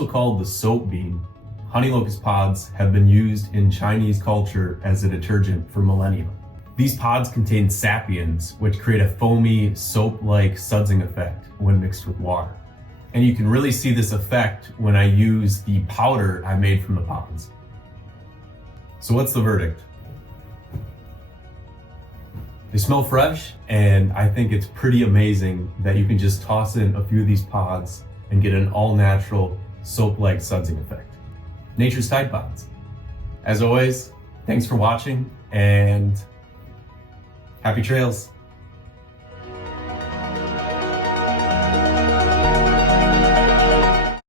Also called the soap bean, honey locust pods have been used in Chinese culture as a detergent for millennia. These pods contain sapiens, which create a foamy, soap-like sudsing effect when mixed with water. And you can really see this effect when I use the powder I made from the pods. So what's the verdict? They smell fresh, and I think it's pretty amazing that you can just toss in a few of these pods and get an all-natural soap-like sudsing effect. Nature's Tide Pods. As always, thanks for watching, and happy trails.